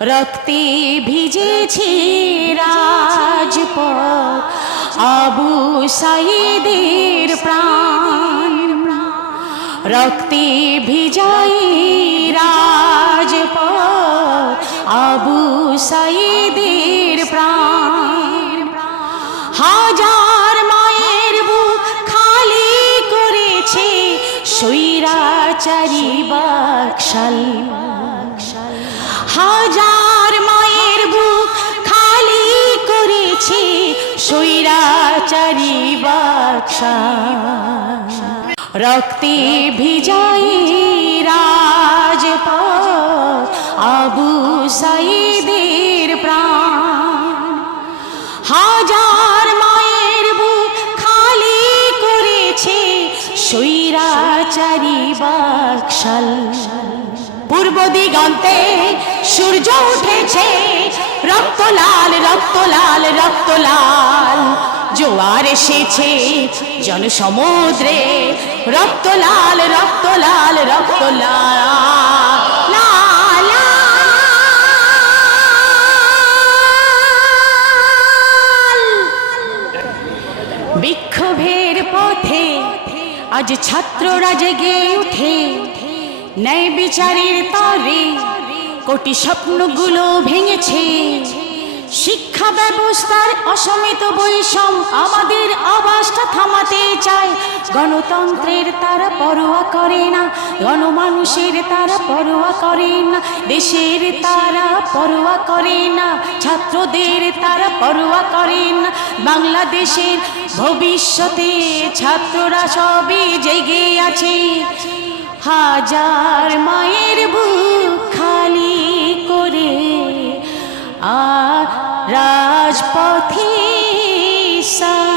রক্তে ভিজেছি রাজপথ। আবু সাইদের প্রাণ। রক্তে ভিজাই রাজপথ। আবু সাইদের প্রাণ। হাজার মায়ের বুক খালি করেছে সৈরাচারি বাকশাল। হাজার মায়ের বুক খালি করেছে সৈরাচারি বাকশাল রক্তে ভিজাই রাজপথ আবু সাইদের প্রাণ। হাজার মায়ের বুক খালি করেছে সৈরাচারি বাকশাল পূর্ব দিগন্তে সূর্য উঠেছে রক্ত লাল রক্ত লাল রক্ত লাল জোয়ার এসেছে জনসমুদ্রে রক্ত লাল রক্ত লাল রক্ত লাল। বিক্ষোভের পথে আজ ছাত্ররা জেগে উঠে ন্যায় বিচারের তরে কোটি স্বপ্নগুলো ভেঙেছে। শিক্ষা ব্যবস্থার অসমিত বৈষম আমাদের আবাসটা থামাতে চায়। গণতন্ত্রের তারা পরোয়া করে না, গণমানুষের তারা পরোয়া করে না, দেশের তারা পরোয়া করে না, ছাত্রদের তারা পরোয়া করে না, বাংলাদেশের ভবিষ্যতে ছাত্ররা সবই জেগে আছে। হাজার মায়ের বুক খালি করে আর রাজপথে সা